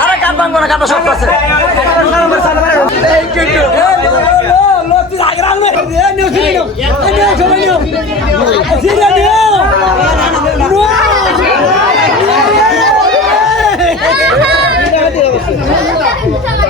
আরে কাপ ভাঙবো আছে আরে